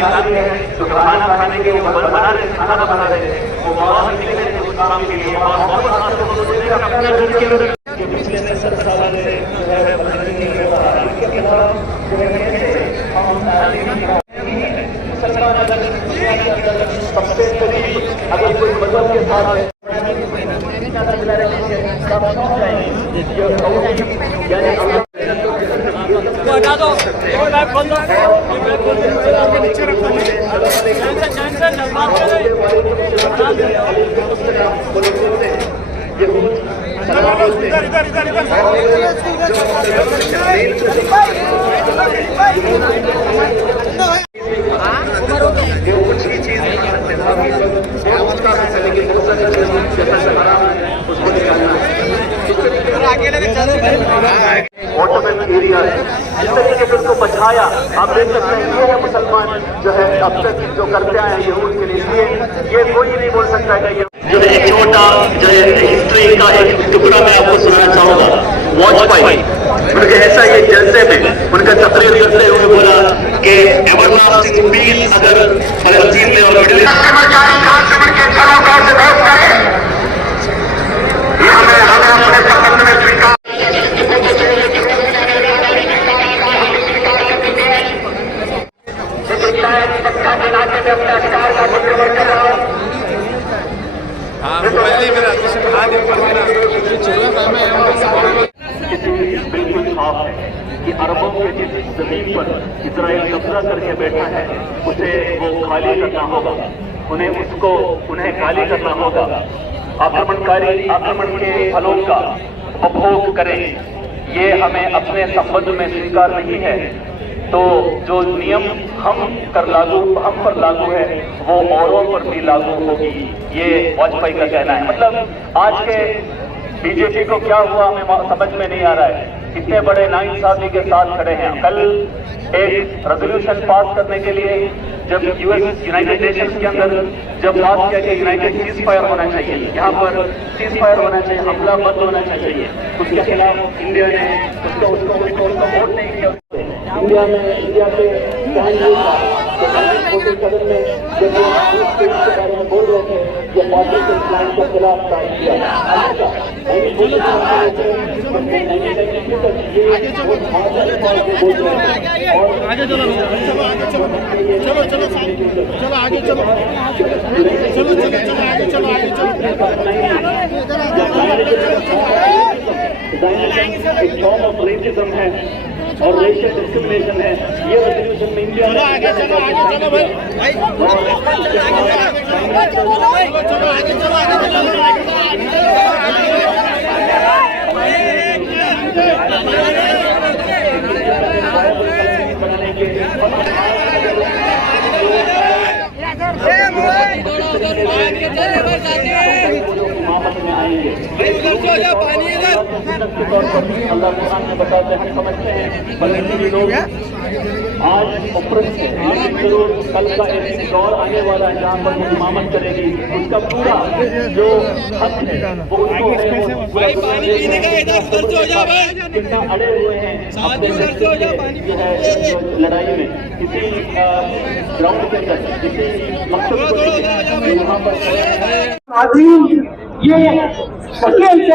کھاتے ہیں تو کھانا کھانے کے وہ بنا رہے کھانا بنا رہے ہیں وہ باہر نکلے اس کام کے لیے پچھلے 70 سال سے جو ہے بدلنے نہیں ہو رہا اس کے خلاف جو ہے مسلمان اگر دنیا کے اندر سب سے قریب اگر کوئی مذہب کے ساتھ ہے جس طریقے سے اس کو بچایا آپ دیکھ سکتے ہیں یہ ہے مسلمان جو ہے اب تک جو کرتے آئے ہیں یہود کے لیے یہ کوئی نہیں بول سکتا کہ یہ جو ہے ایک چھوٹا جو ہے ہسٹری کا ایک ٹکڑا میں آپ کو سنانا چاہوں گا واچ پائی ان کے ایسا یہ جلسے میں ان کا تقریر کرتے ہوئے بولا کہ ایور لاسٹنگ پیس اگر فلسطین میں اور مڈل ایسٹ بالکل صاف ہے کہ عربوں کے جس زمین پر اسرائیل قبضہ کر کے بیٹھا ہے اسے وہ خالی کرنا ہوگا انہیں خالی کرنا ہوگا آکرمن کے پھلوں کا اپبھوگ کریں یہ ہمیں اپنے سمبند میں سویکار نہیں ہے تو جو نیم ہم پر لاگو ہے وہ اوروں پر بھی لاگو ہوگی یہ واجپئی کا کہنا ہے مطلب آج کے بی جے پی کو کیا ہوا ہمیں سمجھ میں نہیں آ رہا ہے اتنے بڑے ناانصافی کے ساتھ کھڑے ہیں کل ایک ریزولوشن پاس کرنے کے لیے جب یونائٹڈ نیشنز کے اندر جب بات کیا کہ یونائٹڈ سیز فائر ہونا چاہیے یہاں پر سیز فائر ہونا چاہیے حملہ بند ہونا چاہیے اس کے خلاف انڈیا نے اس کو ووٹ نہیں کیا انڈیا کے چھوٹے قدم میں جب وہ کے بارے میں بول رہے تھے یہ پاکستان پلان کے خلاف کام کیا ایک فارم آف ریسزم ہے اور ریشل ڈسکریمنیشن ہے یہ ریزولوشن میں انڈیا اللہ قرآن میں بتاتے ہیں سمجھتے ہیں لوگ آج ضرور کل کا ایک دور آنے والا ہے جہاں پر وہ امامت کرے گی اس کا پورا جو حق ہے وہ کتنا اڑے ہوئے ہیں لڑائی میں کسی گراؤنڈ کے اندر کسی مقصد کو یہاں پر یہ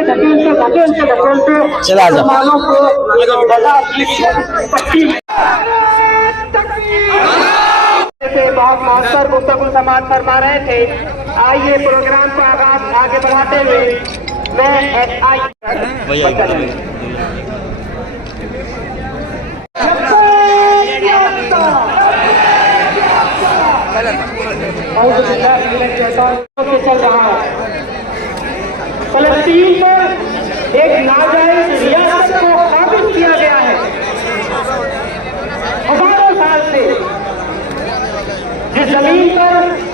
دھکیلتے مسلمانوں کو بہت مؤثر گفتگو سماعت فرما رہے تھے آئیے پروگرام کا آغاز آگے بڑھاتے ہوئے میں چل رہا ہے فلسطین پر ایک ناجائز ریاست کو قابض کیا گیا ہے ہزاروں سال سے جس زمین پر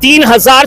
3,000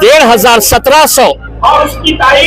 1,500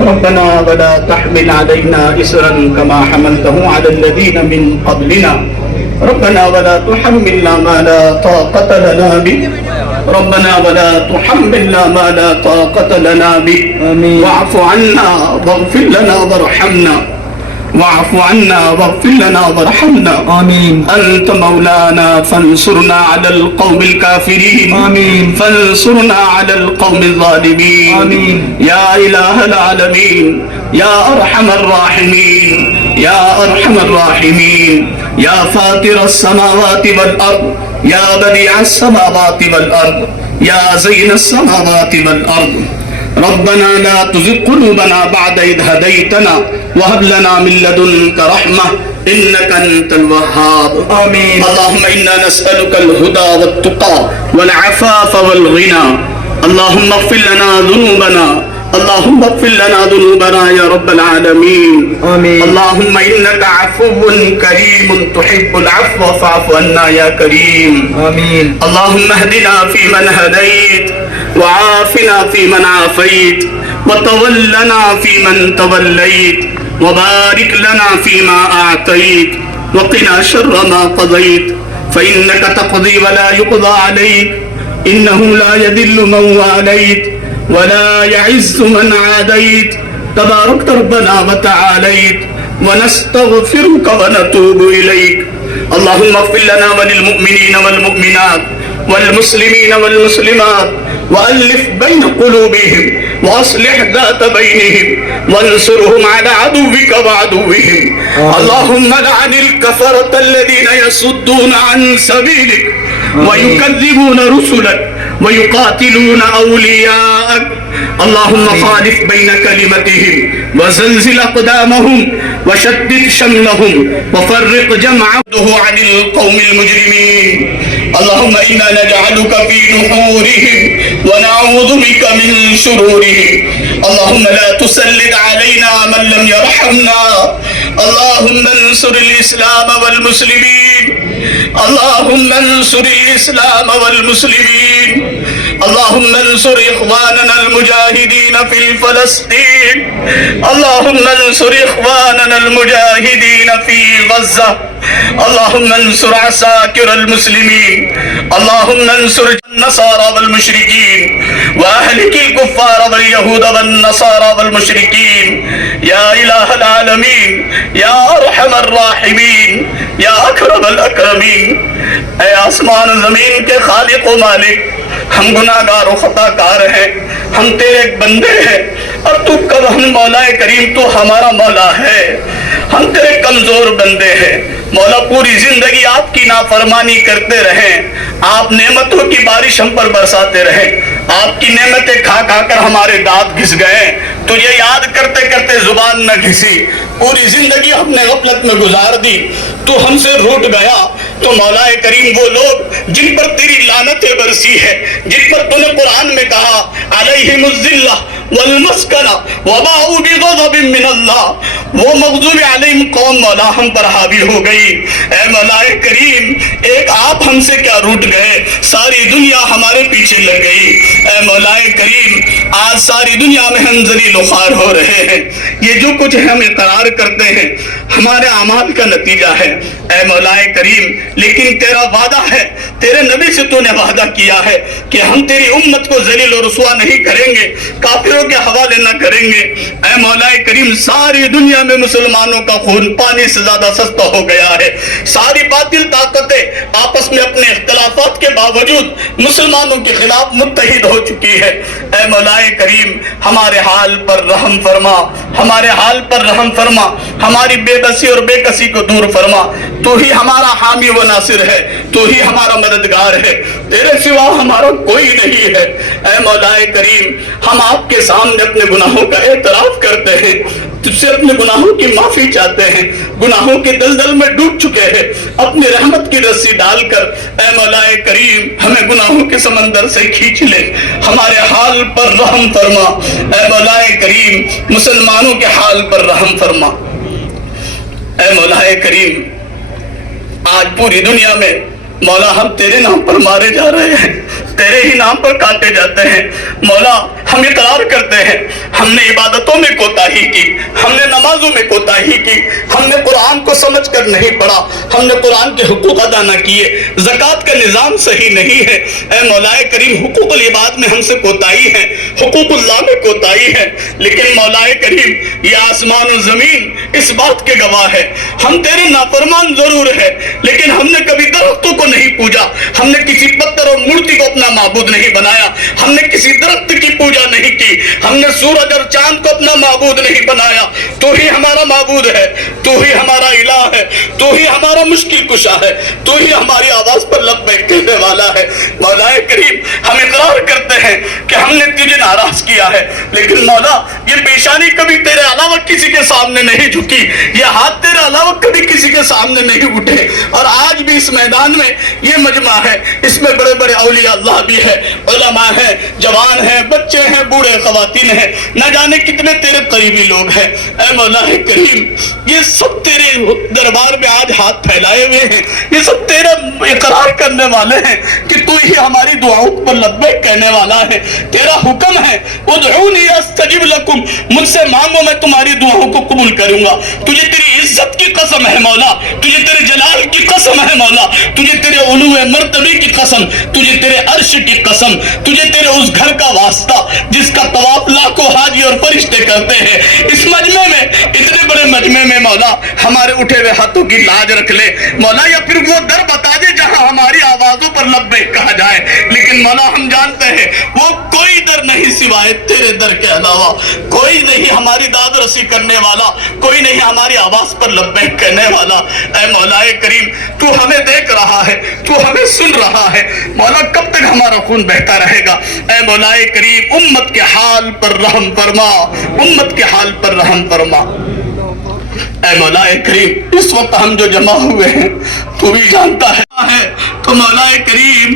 ربنا ولا تحمل علينا إسرا كما حملته على الذين من قبلنا ربنا ولا تحملنا ما لا طاقة لنا به ربنا ولا تحملنا ما لا طاقة لنا به واعف عنا واغفر لنا وارحمنا واعف عنا واغفر لنا وارحمنا آمين أنت مولانا فانصرنا على القوم الكافرين آمين فانصرنا على القوم الظالمين آمين يا إله العالمين يا أرحم الراحمين يا أرحم الراحمين يا فاطر السماوات والأرض يا بديع السماوات والأرض يا زين السماوات والأرض ربنا لا تزغ قلوبنا بعد إذ هديتنا وهب لنا من لدنك رحمة إنك أنت الوهاب آمين اللهم إنا نسألك الهدى والتقى والعفاف والغنى اللهم اغفر لنا ذنوبنا اللهم اغفر لنا ذنوبنا يا رب العالمين آمين اللهم إنك عفو كريم تحب العفو فاعف عنا يا كريم آمين اللهم اهدنا فيمن هديت وعافنا فيمن عافيت وتولنا فيمن توليت وبارك لنا فيما أعطيت وقنا شر ما قضيت فإنك تقضي ولا يقضى عليك إنه لا يذل من واليت ولا يعز من عاديت تباركت ربنا وتعاليت ونستغفرك ونتوب إليك اللهم اغفر لنا وللمؤمنين والمؤمنات والمسلمين والمسلمات وألف بين قلوبهم وأصلح ذات بينهم وانصرهم على عدوك وعدوهم اللهم لعن الكفرة الذين يصدون عن سبيلك ويكذبون رسلك ويقاتلون أولياءك اللهم خالف بين كلمتهم وزلزل أقدامهم وشدد شملهم وفرق جمعهم عن القوم المجرمين اللهم إنا نجعلك في نحورهم ونعوذ بك من شرورهم اللهم لا تسلط علينا من لم يرحمنا اللهم انصر الإسلام والمسلمين اللهم انصر الإسلام والمسلمين اللهم انصر إخواننا المجاهدين في فلسطين اللهم انصر إخواننا المجاهدين في غزة اللهم انصر عساكر المسلمين اللهم انصر النصارى والمشركين وأهلك الكفار واليهود والنصارى والمشركين يا إله العالمين يا أرحم الراحمين يا أكرم الأكرمين اے آسمان زمین کے خالق و مالک ہم گناہگار و خطا کار ہیں ہم تیرے بندے ہیں اور تو کب ہم مولا کریم تو ہمارا مولا ہے ہم تیرے کمزور بندے ہیں مولا پوری زندگی آپ کی نافرمانی کرتے رہیں آپ نعمتوں کی بارش ہم پر برساتے رہیں آپ کی نعمتیں کھا کھا کر ہمارے دانت گھس گئے تجھے یاد کرتے کرتے زبان نہ گھسی پوری زندگی ہم نے غفلت میں گزار دی تو ہم سے روٹ گیا تو مولا کریم وہ لوگ جن پر تیری لعنتیں برسی ہے جن پر تو نے قرآن میں کہا علیہم الذلہ والمسکنہ وباؤوا بغضب من اللہ وہ مغضوب علیہم قوم مولا ہم پر حاوی ہو گئی اے مولا کریم ایک آپ ہم سے کیا روٹ گئے ساری دنیا ہمارے پیچھے لگ گئی اے مولا کریم آج ساری دنیا میں ہم ذلیل و خوار ہو رہے ہیں یہ جو کچھ ہم اقرار کرتے ہیں ہمارے اعمال کا نتیجہ ہے اے مولا کریم لیکن تیرا وعدہ ہے تیرے نبی سے تو نے وعدہ کیا ہے کہ ہم تیری امت کو ذلیل و رسوا نہیں کریں گے کافروں کے حوالے نہ کریں گے اے مولا کریم ساری دنیا میں مسلمانوں کا خون پانی سے زیادہ سستا ہو گیا ہے ساری باطل طاقتیں آپس میں اپنے اختلافات کے باوجود مسلمانوں کے خلاف متحد ہو چکی ہے اے مولا کریم ہمارے حال پر رحم فرما ہمارے حال پر رحم فرما ہماری بے بسی اور بے کسی کو دور فرما تو ہی ہمارا حامی و ناصر ہے تو ہی ہمارا مددگار ہے تیرے سوا ہمارا کوئی نہیں ہے اے مولا کریم ہم آپ کے سامنے اپنے گناہوں کا اعتراف کرتے ہیں تجھ سے اپنے گناہوں کی معافی چاہتے ہیں، گناہوں کے دلدل میں ڈوب چکے ہیں، اپنی رحمت کی رسی ڈال کر اے مولا کریم ہمیں گناہوں کے سمندر سے کھینچ لے، ہمارے حال پر رحم فرما، اے مولا کریم مسلمانوں کے حال پر رحم فرما۔ اے مولا کریم آج پوری دنیا میں مولا ہم تیرے نام پر مارے جا رہے ہیں، تیرے ہی نام پر کاٹے جاتے ہیں۔ مولا ہم اقرار کرتے ہیں ہم نے عبادتوں میں کوتاہی کی، ہم نے نمازوں میں کوتاہی کی، ہم نے قرآن کو سمجھ کر نہیں پڑھا، ہم نے قرآن کے حقوق ادا نہ کیے، زکوٰۃ کا نظام صحیح نہیں ہے۔ اے مولا کریم حقوق العباد میں ہم سے کوتاہی ہے، حقوق اللہ میں کوتاہی ہے، لیکن مولا کریم یہ آسمان و زمین اس بات کے گواہ ہے ہم تیرے نافرمان ضرور ہے، لیکن ہم نے کبھی درختوں کو نہیں پوجا، ہم نے کسی پتھر اور مورتی کو اپنا معبود نہیں بنایا، ہم نے کسی درخت کی پوجا نہیں کی، ہم نے سورج اور چاند کو اپنا معبود نہیں بنایا۔ تو ہی ہمارا معبود ہے، تو ہی ہمارا الہ ہے، تو ہی ہمارا مشکل کشا ہے، تو ہی ہماری آواز پر لبیک کہنے والا ہے۔ مولا کریم ہم اقرار کرتے ہیں کہ ہم نے تجھے ناراض کیا ہے، لیکن مولا یہ پیشانی کبھی تیرے علاوہ کسی کے سامنے نہیں جھکی، یہ ہاتھ تیرے علاوہ کبھی کسی کے سامنے نہیں اٹھے، اور آج بھی اس میدان میں یہ مجمع ہے، اس میں بڑے بڑے اولیاء اللہ بھی ہے، علماء ہیں، جوان ہیں، بچے ہیں، بوڑھے خواتین ہیں، نہ جانے کتنے تیرے قریبی لوگ ہیں۔ اے مولا کریم یہ سب تیرے دربار میں آج ہاتھ پھیلائے ہوئے ہیں، یہ سب تیرا اقرار کرنے والے ہیں کہ تو ہی ہماری دعاؤں پر لبیک کہنے والا ہے۔ تیرا حکم ہے ادعونی استجب لکم، مجھ سے مانگو میں تمہاری دعاؤں کو قبول کروں گا۔ تجھے تیری عزت کی قسم ہے مولا، تجھے تیرے جلال کی قسم ہے مولا، تجھے تیرے علو مرتبے کی قسم، تجھے تیرے عرش کی قسم، تجھے تیرے اس گھر کا واسطہ جس کا طواف لاکھوں حاجی اور فرشتے کرتے ہیں، اس مجمع میں، اتنے بڑے مجمع میں مولا ہمارے اٹھے ہوئے ہاتھوں کی لاج رکھ لے مولا، یا پھر وہ در بتا دے جہاں ہماری آوازوں پر لبیک کہا جائے، لیکن مولا ہم جانتے ہیں وہ کوئی در نہیں سوائے تیرے در کے علاوہ، کوئی نہیں ہماری داد رسی کرنے والا، کوئی نہیں ہماری آواز پر لبیک کہنے والا۔ اے مولا کریم تو ہمیں دیکھ رہا ہے، تو ہمیں سن رہا ہے مولا، کب تک ہمارا خون بہتا رہے گا؟ اے مولا کریم امت کے حال پر رحم فرما، امت کے حال پر رحم فرما۔ اے مولا کریم اس وقت ہم جو جمع ہوئے ہیں تو بھی جانتا ہے تو مولا کریم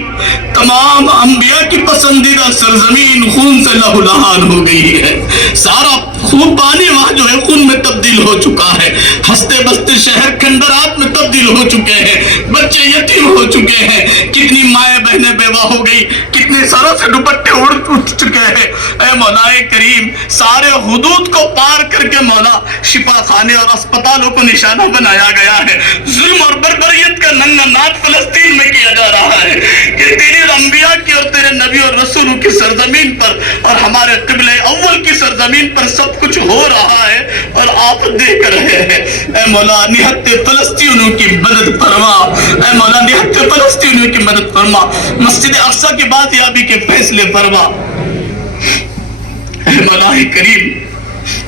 تمام انبیاء کی پسندیدہ سرزمین خون سے لہولہان ہو گئی ہے، سارا خون پانی وہاں جو ہے خون میں تبدیل ہو چکا ہے، ہنستے بستے شہر کھنڈرات میں تبدیل ہو چکے ہیں، بچے یتیم ہو چکے ہیں، کتنی مائیں بہنیں بیوہ ہو گئی، کتنے سروں سے دوپٹے اڑ چکے ہیں۔ اے مولا کریم سارے حدود کو پار کر کے مولا شفا خانے اور اسپتالوں کو نشانہ بنایا گیا ہے، ظلم اور بربریت کا ننگا ناچ فلسطین میں کیا جا رہا ہے کہ تیرے انبیاء کی اور تیرے نبی اور رسولوں کی سرزمین پر اور ہمارے قبلہ اول کی سرزمین پر سب کچھ ہو رہا ہے اور آپ دیکھ رہے ہیں۔ اے مولا نہت فلسطینیوں کی مدد فرما، اے مولا نہت فلسطینیوں کی مدد فرما، مسجد اقصی کی بازیابی کے فیصلے فرما۔ اے مولا کریم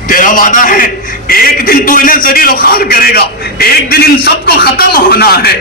تیرا وعدہ ہے ایک دن تو انہیں ذلیل و خوار کرے گا، ایک دن ان سب کو ختم ہونا ہے،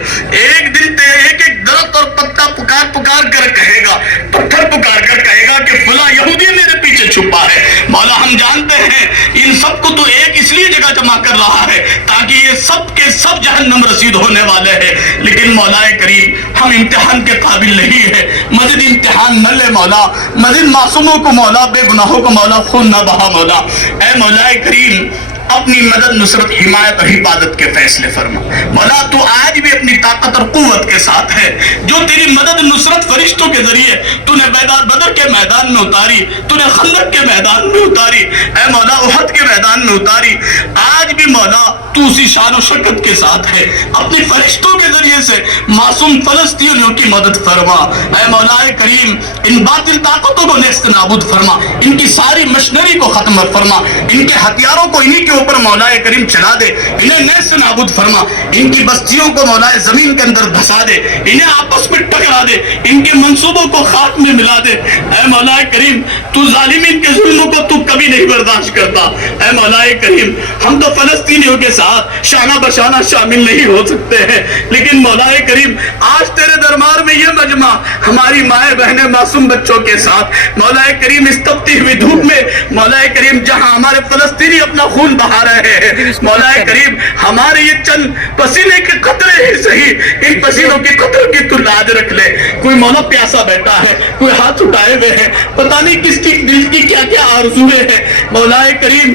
ایک دن ایک ایک درخت اور پتا پکار پکار کر کہے گا، پتھر پکار کر کہے گا کہ فلاں یہودی میرے پیچھے چھپا ہے۔ مولا ہم جانتے ہیں ان سب کو تو ایک اس لیے جگہ جمع کر رہا ہے تاکہ یہ سب کے سب جہنم رسید ہونے والے ہیں، لیکن مولا کریم ہم امتحان کے قابل نہیں ہے، مزید امتحان نہ لے مولا، مزید معصوموں کو مولا، بے گناہوں کو مولا خون نہ بہا مولا۔ اے مولا کریم اپنی مدد نصرت حمایت اور حفاظت کے فیصلے فرما مولا، تو آج بھی اپنی طاقت اور قوت کے ساتھ ہے، جو تیری مدد نصرت فرشتوں کے ذریعے تو نے بیدار بدر کے میدان میں اتاری، تو نے خندق کے میدان میں اتاری، اے مولا احد کے میدان میں اتاری، آج بھی مولا تو اسی شان و شکت کے ساتھ ہے، اپنی فرشتوں کے ذریعے سے معصوم فلسطینیوں کی مدد فرما۔ اے مولا کریم ان باطل طاقتوں کو نیست نابود فرما، ان کی ساری مشنری کو ختم فرما، ان کے ہتھیاروں کو انہی کے اوپر مولا کریم چلا دے، انہیں نیست نابود فرما، ان کی بستیوں کو مولا زمین کے اندر دھسا دے، انہیں آپس میں ٹکرا دے، ان کے منصوبوں کو خاک میں ملا دے۔ اے مولا کریم تو ظالمین کے ظلم کو تو کبھی نہیں برداشت کرتا۔ اے مولا کریم ہم تو فلسطینیوں کے ساتھ شانہ بشانہ شامل نہیں ہو سکتے ہیں، لیکن مولا کریم آج تیرے دربار میں یہ مجمع ہماری مائیں بہنیں معصوم بچوں کے ساتھ مولا کریم اس تپتی ہوئی دھوپ میں مولا کریم جہاں ہمارے فلسطینی اپنا خون بہا رہے ہیں، مولا کریم ہمارے یہ چند پسینے کے قطرے ہی صحیح، ان پسینوں کے قطروں کی تو لاج رکھ لے۔ کوئی مولا پیاسا بیٹھا ہے، کوئی ہاتھ اٹھائے ہوئے ہیں، پتہ نہیں کس کی دل کی کیا کیا آرزویں ہیں۔ مولا کریم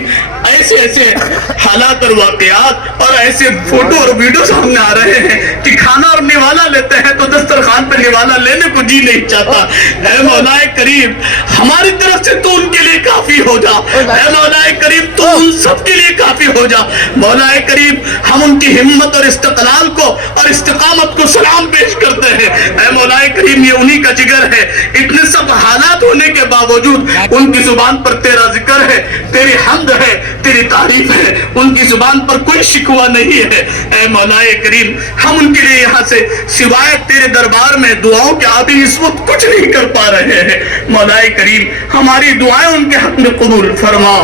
ایسے ایسے حالات اور واقعات اور ایسے فوٹو اور ویڈیو سامنے آ رہے ہیں کہ کھانا اور نوالا لیتے ہیں تو دسترخوان پہ نوالا لینے کو جی نہیں چاہتا۔ اے مولا کریم ہماری طرف سے تو ان کے لیے کافی ہو جا، اے مولا کریم تو ان سب کے لیے کافی ہو جا۔ مولا کریم ہم ان کی ہمت اور استقلال کو اور استقامت کو سلام پیش کرتے ہیں۔ اے مولا کریم یہ انہی کا جگر ہے، اتنے سب حالات ہونے کے باوجود ان کی زبان پر تیرا ذکر ہے، تیری حمد ہے، تیری تعریف ہے، ان کی زبان پر کوئی شکوہ نہیں ہے۔ اے مولا کریم ہم ان کے لیے یہاں سے سوائے تیرے دربار میں دعاؤں کے ابھی اس وقت کچھ نہیں کر پا رہے ہیں۔ مولا کریم ہماری دعائیں ان کے حق میں قبول فرما،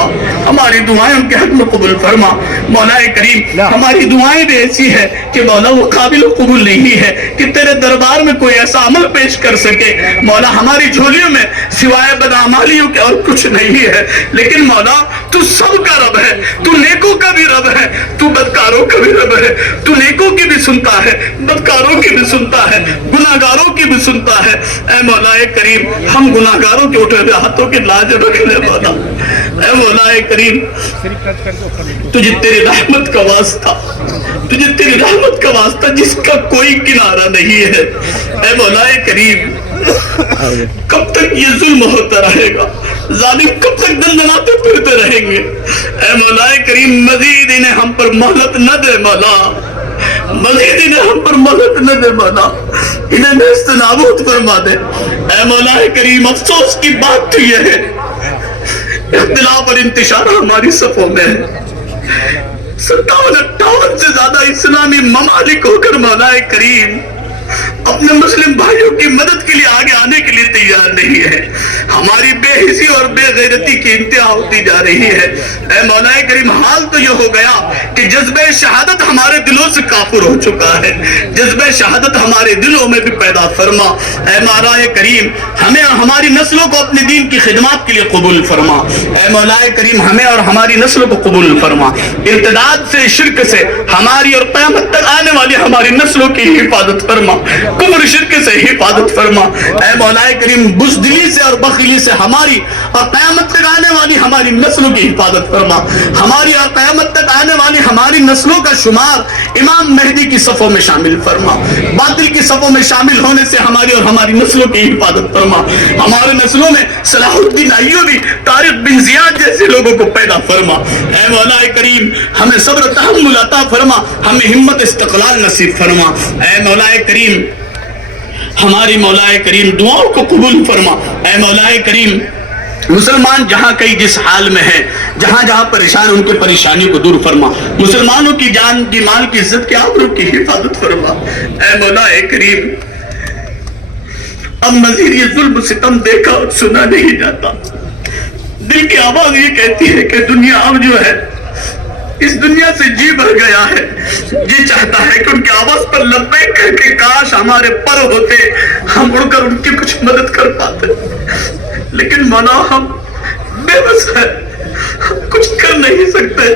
ہماری دعائیں ان کے حق میں قبول فرما۔ مولا کریم ہماری دعائیں بھی ایسی ہے کہ مولا وہ قابل قبول نہیں ہے کہ تیرے دربار میں کوئی ایسا عمل پیش کر سکے۔ مولا ہماری جھولیوں میں سوائے بدعمالیوں کے اور کچھ نہیں ہے، لیکن مولا تو سب کا رب ہے، تو نیکوں کا بھی رب ہے، تو بدکاروں کا بھی رب ہے، تو نیکوں کی بھی سنتا ہے، بدکاروں کی بھی سنتا ہے، گناہگاروں کی بھی سنتا ہے۔ اے مولا کریم ہم گناہگاروں کے اٹھے ہوئے ہاتھوں کی لاج رکھ لے مولا۔ اے مولا کریم تجھے تیری رحمت کا واسطہ، تجھے تیری رحمت کا واسطہ جس کا کوئی کنارہ نہیں ہے۔ اے مولا کریم کب تک یہ ظلم ہوتا رہے گا، ظالم کب تک دندناتے پھرتے رہیں گے؟ اے مولا کریم مزید انہیں ہم پر مہلت نہ دے مولا، مزید انہیں ہم پر مہلت نہ دے مولا، انہیں نیست نابود فرما دے۔ اے مولا کریم افسوس کی بات تو یہ ہے اختلاف اور انتشار ہماری صفوں میں ہے۔ 57-58 سے زیادہ اسلامی ممالک ہو کر مولا کریم اپنے مسلم بھائیوں کی مدد کے لیے آگے آنے کے لیے تیار نہیں ہے۔ ہماری بے حسی اور بے غیرتی کی انتہا ہوتی جا رہی ہے۔ اے مولا کریم حال تو یہ ہو گیا کہ جذبہ شہادت ہمارے دلوں سے کافر ہو چکا ہے، جذبہ شہادت ہمارے دلوں میں بھی پیدا فرما۔ اے مولا کریم ہمیں اور ہماری نسلوں کو اپنے دین کی خدمات کے لیے قبول فرما۔ اے مولا کریم ہمیں اور ہماری نسلوں کو قبول فرما، ارتداد سے، شرک سے ہماری اور قیامت تک آنے والی ہماری نسلوں کی حفاظت فرما، کفر شرک سے حفاظت فرما۔ اے مولا کریم بزدلی سے اور بخیلی سے ہماری اور قیامت تک آنے والی ہماری نسلوں کی حفاظت فرما۔ ہماری اور قیامت تک آنے والی ہماری نسلوں کا شمار امام مہدی کی صفوں میں شامل فرما، باطل کی صفوں میں شامل ہونے سے ہماری اور ہماری نسلوں کی حفاظت فرما۔ ہمارے نسلوں میں صلاح الدین ایوبی، طارق بن زیاد جیسے لوگوں کو پیدا فرما۔ اے مولا کریم ہمیں صبر تحمل عطا فرما، ہمیں ہمت استقلال نصیب فرما۔ اے مولا کریم ہماری مولا کریم دعاؤں کو قبول فرما۔ اے مولا کریم مسلمان جہاں کئی جس حال میں ہیں، جہاں جہاں پریشان ان کے پریشانیوں کو دور فرما، مسلمانوں کی جان کی مال کی عزت کی آبرو کی حفاظت فرما۔ اے مولا کریم اب مزید یہ ظلم ستم دیکھا اور سنا نہیں جاتا، دل کی آواز یہ کہتی ہے کہ دنیا اب جو ہے اس دنیا سے جی بھر گیا ہے، جی چاہتا ہے کہ ان کی آواز پر لبیک کر کے کاش ہمارے پر ہوتے، ہم اڑ کر ان کی کچھ مدد کر پاتے، لیکن مولا ہم بے بس ہے، ہم کچھ کر نہیں سکتے۔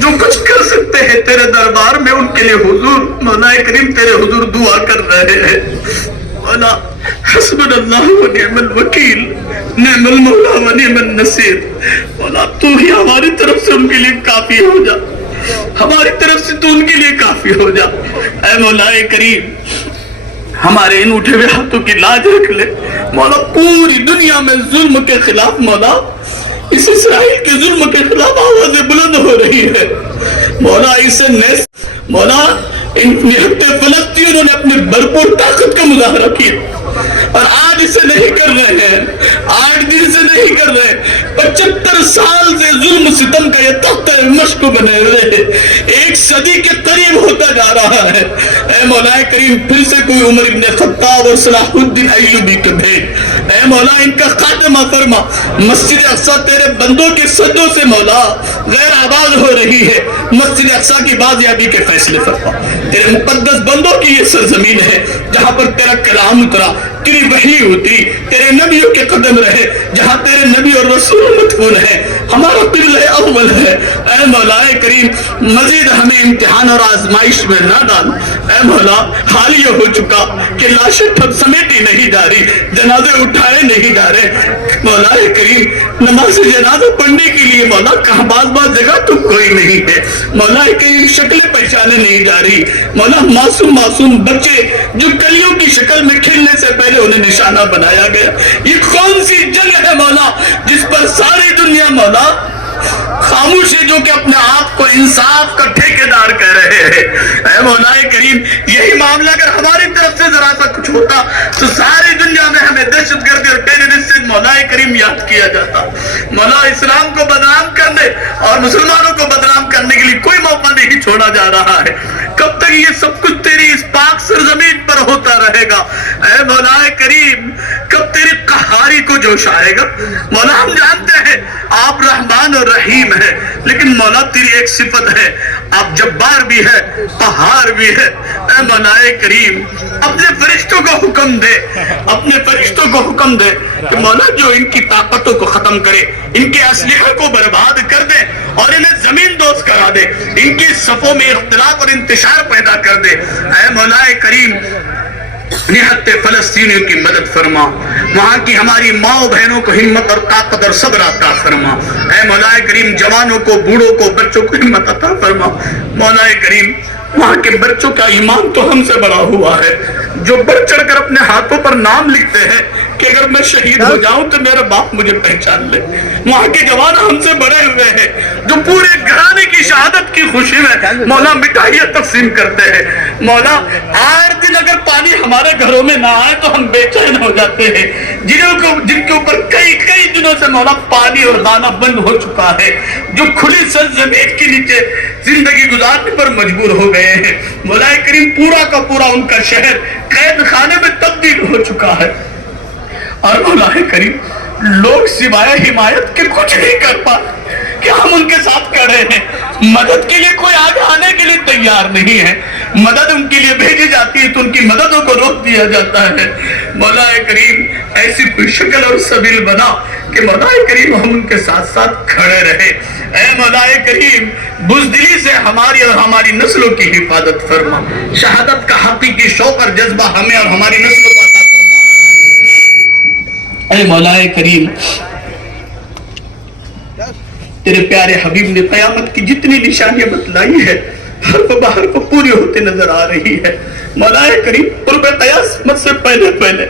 جو کچھ کر سکتے ہیں تیرے دربار میں ان کے لیے حضور مولا کریم تیرے حضور دعا کر رہے ہیں۔ مولا حسبنا اللہ و نعم الوکیل، نعم المولا و نعم النصیر۔ مولا تو ہی ہماری طرف سے ان کے لیے کافی ہو جا، ہماری طرف سے تو ان کے لیے کافی ہو جا۔ اے مولا کریم ہمارے ان اٹھے ہوئے ہاتھوں کی لاج رکھ لے مولا۔ پوری دنیا میں ظلم کے خلاف مولا، اس اسرائیل کے ظلم کے خلاف آوازیں بلند ہو رہی ہے مولا۔ اسے مولا ان نہتے فلسطینیوں نے اپنی بھرپور طاقت کا مظاہرہ کیا اور آج اسے نہیں کر رہے ہیں، 8 دن سے نہیں کر رہے، 75 سال سے ظلم ستم کا یہ تختہ مشق بنے ہوئے ہیں، 1 صدی کے قریب ہوتا جا رہا ہے۔ اے اے مولا کریم پھر سے کوئی عمر ابن خطاب اور صلاح الدین ایوبی کے بھیج، اے مولا ان کا خاتمہ فرما۔ مسجد اقصی تیرے بندوں کے سجدوں سے مولا غیر آباد ہو رہی ہے، مسجد اقصی کی بازیابی کے فیصلے فرما۔ تیرے مقدس بندوں کی یہ سرزمین ہے جہاں پر تیرا کلام اترا، تیری وحی اتری، تیرے نبیوں کے قدم رہے، جہاں تیرے نبی اور رسول مدفون ہے، ہمارا قبلہ اول ہے۔ اے مولا کریم مزید ہمیں امتحان اور آزمائش میں نہ ڈال۔ اے مولا حال یہ ہو چکا کہ لاشیں ٹھپ سمیٹی نہیں جا رہی، جنازے اٹھائے نہیں جا رہے۔ مولا کریم نماز جنازہ پڑھنے کے لیے مولا کہاں بعض جگہ تو کوئی نہیں ہے، مولا کریم شکلیں پہچانے نہیں جا رہی، مولا معصوم بچے جو کلیوں کی شکل میں کھلنے سے پہلے انہیں نشانہ بنایا گیا، یہ کون سی جنگ ہے مولا جس پر ساری دنیا مولا خاموش ہے، جو کہ اپنے آپ کو انصاف کا ٹھیکیدار کہہ رہے ہیں۔ اے مولا کریم یہی معاملہ اگر ہماری طرف سے ذرا سا کچھ ہوتا تو ساری دنیا میں ہمیں دہشت گردی اور ٹیررسٹ سے مولا کریم یاد کیا جاتا۔ مولا اسلام کو بدنام کرنے اور مسلمانوں کو بدنام کرنے کے لیے کوئی موقع نہیں چھوڑا جا رہا ہے۔ کب تک یہ سب کچھ تیری اس پاک سرزمین پر ہوتا رہے گا؟ اے مولا کریم کب تیری قہاری کو جوش آئے گا؟ مولا ہم جانتے ہیں آپ رحمان اور رحیم ہے، لیکن مولا تیری ایک صفت ہے، آپ جبار بھی ہے، قہار بھی ہے۔ اے مولا کریم اپنے فرشتوں کو حکم دے، اپنے فرشتوں کو حکم دے کہ مولا جو ان کی طاقتوں کو ختم کرے، ان کے اسلحے کو برباد کر دے اور انہیں زمین دوز کرا دے، ان کی صفوں میں اختلاف اور انتشار پیدا کر دے۔ اے مولا کریم نہت فلسطینیوں کی مدد فرما، وہاں کی ہماری ماں بہنوں کو ہمت اور طاقت اور صبر عطا فرما۔ اے مولا کریم جوانوں کو، بوڑھوں کو، بچوں کو ہمت عطا فرما۔ مولا کریم وہاں کے بچوں کا ایمان تو ہم سے بڑا ہوا ہے، جو بڑھ چڑھ کر اپنے ہاتھوں پر نام لکھتے ہیں کہ اگر میں شہید ہو جاؤں تو میرا باپ مجھے پہچان لے۔ وہاں کے جوان ہم سے بڑے ہوئے ہیں جو پورے گھرانے کی شہادت کی خوشی میں مولا مٹھائیاں تقسیم کرتے ہیں۔ مولا آئے دن اگر پانی ہمارے گھروں میں نہ آئے تو ہم بے چین ہو جاتے ہیں، جن کے اوپر کئی دنوں سے مولا پانی اور دانا بند ہو چکا ہے، جو کھلی سرزمین کے نیچے زندگی گزارنے پر مجبور ہو گئے ہیں۔ مولا کریم پورا کا پورا ان کا شہر قید خانے میں تبدیل ہو چکا ہے، اور مولا کریم لوگ سوائے حمایت کے کچھ نہیں کر پائے کہ ہم ان کے ساتھ کھڑے ہیں۔ مدد کے لیے کوئی آگے آنے کے لیے تیار نہیں ہے، مدد ان کے لیے بھیجی جاتی ہے تو ان کی مددوں کو روک دیا جاتا ہے۔ مولا کریم ایسی کوئی شکل اور سبیل بنا کہ مولا کریم ہم ان کے ساتھ ساتھ کھڑے رہے۔ اے مولا کریم بزدلی سے ہماری اور ہماری نسلوں کی حفاظت فرما، شہادت کا حقیقی شوق اور جذبہ ہمیں اور ہماری نسلوں کو عطا فرما۔ اے مولا کریم تیرے پیارے حبیب نے قیامت کی جتنی نشانیاں بتلائی ہے ہر بہر کو پوری ہوتے نظر آ رہی ہے۔ مولا کریم قرب قیامت سے پہلے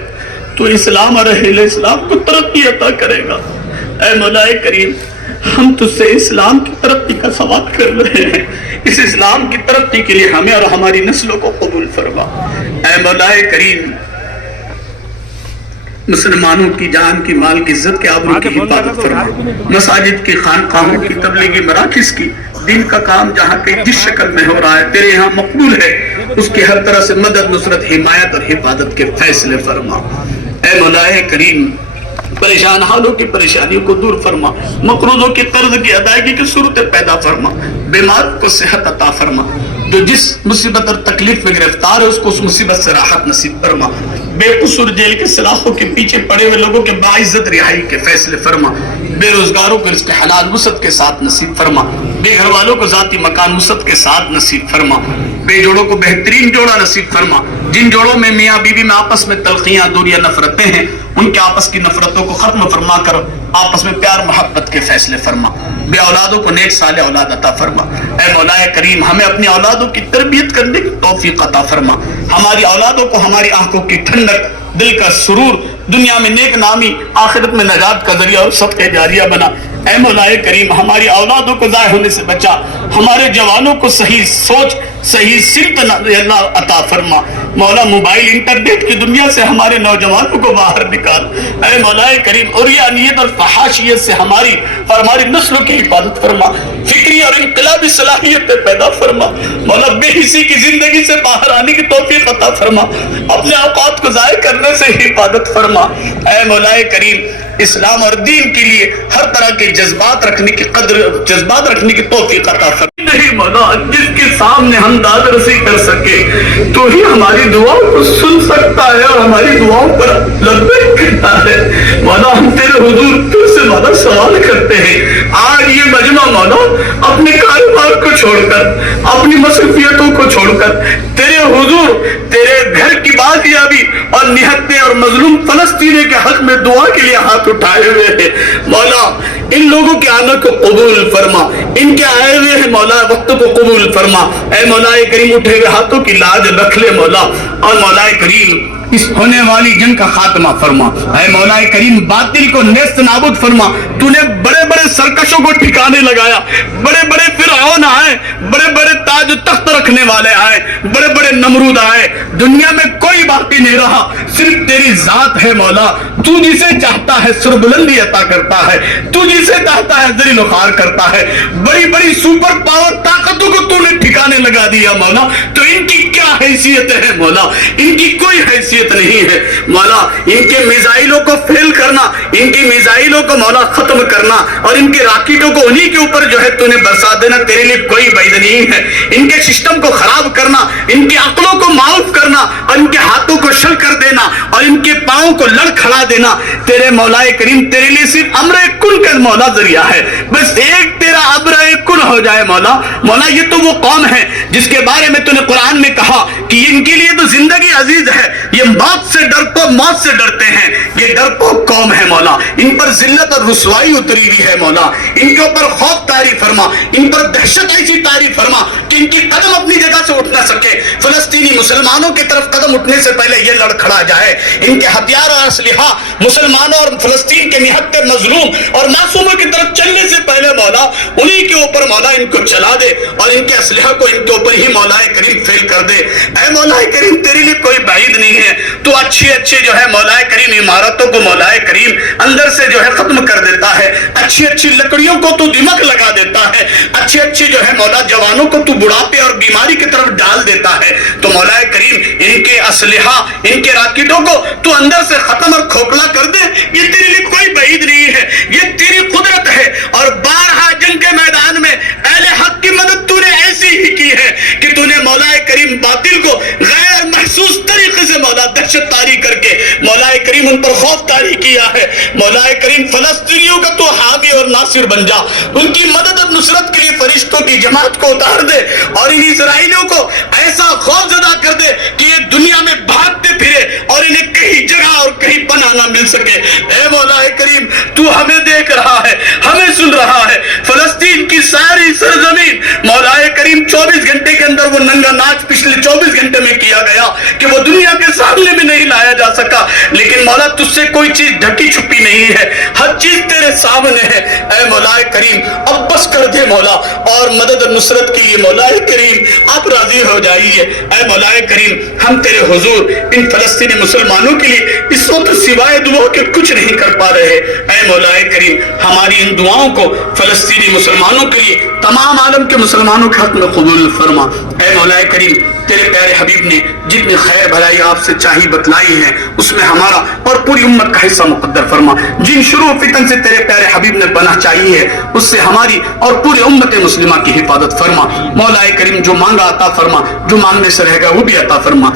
تو اسلام اور اہل اسلام کو ترقی عطا کرے گا۔ اے مولا کریم ہم تجھ سے اسلام کی ترقی کا سوال کر رہے ہیں، اس اسلام کی ترقی کے لیے ہمیں اور ہماری نسلوں کو قبول فرما۔ اے مولا کریم مسلمانوں کی جان کی، مال کی، عزت کے، آبرو کی حفاظت فرما، مساجد کی، خانقاہوں کی، تبلیغی مراکز کی، دین کا کام جہاں کہیں جس شکل میں ہو رہا ہے تیرے یہاں مقبول ہے، اس کی ہر طرح سے مدد، نصرت، حمایت اور حفاظت کے فیصلے فرما۔ اے مولا کریم پریشان حالوں کی پریشانیوں کو دور فرما، مقروضوں کی قرض کی ادائیگی کی صورتیں پیدا فرما، بیمار کو صحت عطا فرما، جو جس مصیبت اور تکلیف میں گرفتار ہے اس کو اس مصیبت سے راحت نصیب فرما، بے قصور جیل کے سلاخوں کے پیچھے پڑے ہوئے لوگوں کے باعزت رہائی کے فیصلے فرما، بے روزگاروں کو رزق حلال وسعت کے ساتھ نصیب فرما، بے گھر والوں کو ذاتی مکان وسعت کے ساتھ نصیب فرما، بے جوڑوں کو بہترین جوڑا نصیب فرما، جن جوڑوں میں میاں بیوی میں آپس میں تلخیاں، دوریاں، نفرتیں ہیں ان کے آپس کی نفرتوں کو ختم فرما کر آپس میں پیار محبت کے فیصلے فرما، بے اولادوں کو نیک صالح اولاد عطا فرما۔ اے مولا کریم ہمیں اپنی اولادوں کی تربیت کرنے کی توفیق عطا فرما، ہماری اولادوں کو ہماری آنکھوں کی ٹھنڈک، دل کا سرور، دنیا میں نیک نامی، آخرت میں نجات کا ذریعہ اور صدقہ جاریہ بنا۔ اے مولا کریم ہماری اولادوں کو ضائع ہونے سے بچا، ہمارے جوانوں کو صحیح سوچ، صحیح سمت اللہ عطا فرما. مولا موبائل انٹرنیٹ کی دنیا سے ہمارے نوجوانوں کو باہر نکال. اے مولا کریم عریانیت اور فحاشیت سے ہماری نسلوں کی حفاظت فرما. فکری اور انقلابی صلاحیتیں پیدا فرما. مولا بے حسی کی زندگی سے باہر آنے کی توفیق عطا فرما. اپنے اوقات کو ضائع کرنے سے حفاظت فرما. اے مولا کریم اسلام اور دین کے لیے ہر طرح کے جذبات رکھنے کی توفیق عطا فرما. نہیں مولا جس کے سامنے ہم داد رسی کر سکے تو ہی ہماری دعاؤں کو سن سکتا ہے اور ہماری دعاؤں پر لبیک کرتا ہے. مولا ہم تیرے حضور پھر سے مولا سوال کرتے ہیں. آج یہ مجمع مولا اپنے کاروبار کو چھوڑ کر اپنی مصروفیتوں کو چھوڑ کر تیرے حضور تیرے گھر کی بازیابی اور نہتے اور مظلوم فلسطینی کے حق میں دعا کے لیے ہاتھ اٹھائے ہوئے ہیں. مولا ان لوگوں کے آنے کو قبول فرما. ان کے آئے ہوئے ہیں مولا وقت کو قبول فرما. اے مولا کریم اٹھے ہوئے ہاتھوں کی لاج رکھ لے مولا. اور مولا کریم اس ہونے والی جنگ کا خاتمہ فرما. اے مولا کریم باطل کو نیست نابود فرما. تو نے بڑے بڑے سرکشوں کو ٹھکانے لگایا. بڑے بڑے فرعون آئے, بڑے بڑے تاج و تخت رکھنے والے آئے, بڑے بڑے نمرود آئے. دنیا میں کوئی باقی نہیں رہا, صرف تیری ذات ہے مولا. تو جسے چاہتا ہے سر بلندی عطا کرتا ہے, تو جسے چاہتا ہے ذلیل و خوار کرتا ہے. بڑی بڑی سپر پاور طاقتوں کو تو نے ٹھکانے لگا دیا مولا. تو ان کی کیا حیثیت ہے مولا؟ ان کی کوئی حیثیت نہیں ہے مولا. ان کے میزائلوں کو فیل کرنا, ان کی میزائلوں کو مولا ختم کرنا اور ان کے راکٹوں کو انہی کے اوپر جو ہے تو نے برسا دینا تیرے لیے کوئی بعید نہیں ہے. ان کے سسٹم کو خراب کرنا, ان کی عقلوں کو معاف کرنا اور ان کے ہاتھوں کو شل کر دینا اور ان کے پاؤں کو لڑ کھڑا دینا تیرے مولا کریم تیرے لیے صرف امر کن کا مولا ذریعہ ہے. بس ایک تیرا امر کن ہو جائے مولا. مولا یہ تو وہ قوم ہے جس کے بارے میں تو نے قرآن میں کہا کہ ان کے لیے تو زندگی عزیز ہے, یہ موت سے ڈرتے ہیں. یہ ڈرپوک قوم ہے مولا. ان پر ذلت اور رسوائی اتری ہوئی ہے مولا. ان کے اوپر خوف طاری فرما, ان پر دہشت ایسی طاری فرما کہ ان کی قدم اپنی جگہ سے اٹھ نہ سکے. فلسطینی مسلمانوں کی طرف قدم اٹھنے سے پہلے یہ لڑ کھڑا جائے. ان کے ہتھیار اور اسلحہ مسلمانوں اور فلسطین کے نہتے مظلوم اور معصوموں کی طرف چلنے سے پہلے مولا انہی کے اوپر مولا ان کو چلا دے اور ان کے اسلحہ کو ان کے اوپر ہی مولا کریم فیل کر دے. اے مولا کریم تیرے لیے کوئی بعید نہیں ہے. تو اچھی جو ہے مولا کریم عمارتوں کو مولا کریم اندر سے جو ہے ختم کر دیتا ہے. اچھی لکڑیوں کو تو دمک لگا دیتا ہے. اچھی جو ہے مولا جوانوں کو تو بڑھاپے اور بیماری کی طرف ڈال دیتا ہے. تو مولا کریم ان کے اسلحہ ان کے راکٹوں کو تو اندر سے ختم اور کھوکھلا کر دے. یہ تیرے لیے کوئی بعید نہیں ہے, یہ تیری قدرت ہے. اور بارہا جنگ کے میدان میں اہل حق کی مدد تو نے ایسی ہی کی ہے کہ تو نے مولا کریم باطل کو غیر محسوس طریقے سے مولا دہشت طاری کر کے مولا کریم ان پر خوف طاری کیا ہے. مولا کریم فلسطینیوں کا تو حامی اور ناصر بن جا. ان کی مدد اور نصرت کے لیے فرشتوں کی جماعت کو اتار دے اور ان اسرائیلیوں کو ایسا خوف زدہ کر دے کہ یہ دنیا میں بھاگتے پھرے اور انہیں کہیں جگہ اور کہیں پناہ نہ مل سکے. اے مولا کریم تو ہمیں دیکھ رہا ہے, ہمیں سن رہا ہے. فلسطین کی ساری سرزمین مولا کریم 24 گھنٹے کے اندر وہ ننگا ناچ پچھلے 24 گھنٹے میں کیا گیا کہ وہ دنیا کے سامنے بھی نہیں لایا جا سکا. لیکن مولا تجھ سے کوئی چیز ڈھکی چھپی نہیں ہے, ہر چیز تیرے سامنے ہے. اے مولا کریم اب بس کر دے مولا اور مدد اور نصرت کے لیے مولا کریم آپ راضی ہو جائیے. اے مولا کریم ہم تیرے حضور ان فلسطینی مسلمانوں کے لیے اس وقت سوائے دعا کے کچھ نہیں کر پا رہے. اے مولا کریم ہماری ان دعاؤں کو فلسطینی مسلمانوں کے لیے تمام عالم کے مسلمانوں کے حق میں قبول فرما. اے مولا کریم تیرے پیارے حبیب نے جتنی خیر بھلائی آپ سے چاہی بتلائی ہے اس میں ہمارا اور پوری امت کا حصہ مقدر فرما. جن شروع فتن سے تیرے پیارے حبیب نے پناہ چاہی ہے اس سے ہماری اور پوری امت مسلمہ کی حفاظت فرما. مولا کریم جو مانگا عطا فرما, جو مانگنے سے رہے گا وہ بھی عطا فرما.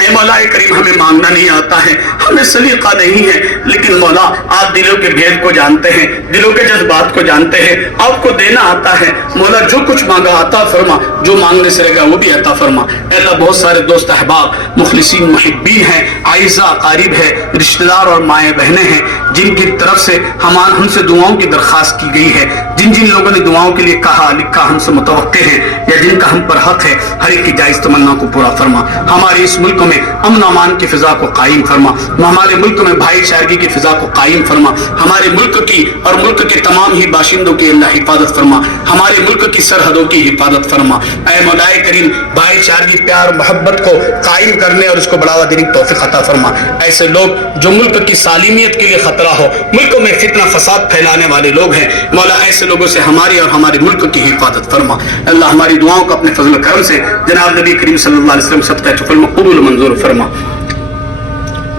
اے مولا کریم ہمیں مانگنا نہیں آتا ہے, ہمیں سلیقہ نہیں ہے, لیکن مولا آپ دلوں کے بھید کو جانتے ہیں, دلوں کے جذبات کو جانتے ہیں, آپ کو دینا آتا ہے. مولا جو کچھ مانگا عطا فرما, جو مانگنے سے رہے گا وہ بھی عطا فرما. اے اللہ بہت سارے دوست احباب مخلصین محبین ہیں, اعزاء قریب ہے, رشتہ دار اور مائیں بہنیں ہیں جن کی طرف سے ہم سے دعاؤں کی درخواست کی گئی ہے. جن لوگوں نے دعاؤں کے لیے کہا لکھا ہم سے متوقع ہیں یا جن کا ہم پر حق ہے, ہر ایک کی جائز تمنا کو پورا فرما. ہمارے اس ملک میں امن و امان کی فضا کو قائم فرما. ہمارے ملک میں بھائی چارگی کی فضا کو قائم فرما. ہمارے ملک کی اور ملک کے تمام ہی باشندوں کی اللہ حفاظت فرما. ہمارے ملک کی سرحدوں کی حفاظت فرما. اے مولا کریم بھائی چارگی پیار محبت کو قائم کرنے اور اس کو بڑھاوا دینے کی توفیق عطا فرما. ایسے لوگ جو ملک کی سالمیت کے لیے خطرہ ہو, ملکوں میں فتنہ فساد پھیلانے والے لوگ ہیں, مولا ایسے لوگوں سے ہماری اور ہمارے ملک کی حفاظت فرما. اللہ ہماری دعاؤں کو اپنے فضل و کرم سے جناب نبی کریم صلی اللہ علیہ وسلم صدقہ چفل میں قبول منظور فرما.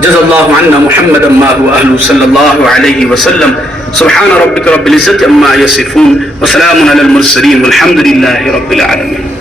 جزا اللہ عنا محمد ما هو اهل صلی اللہ علیہ وسلم. سبحان ربک رب العزت عما یصفون وسلام علی المرسلین والحمد للہ رب العالمین.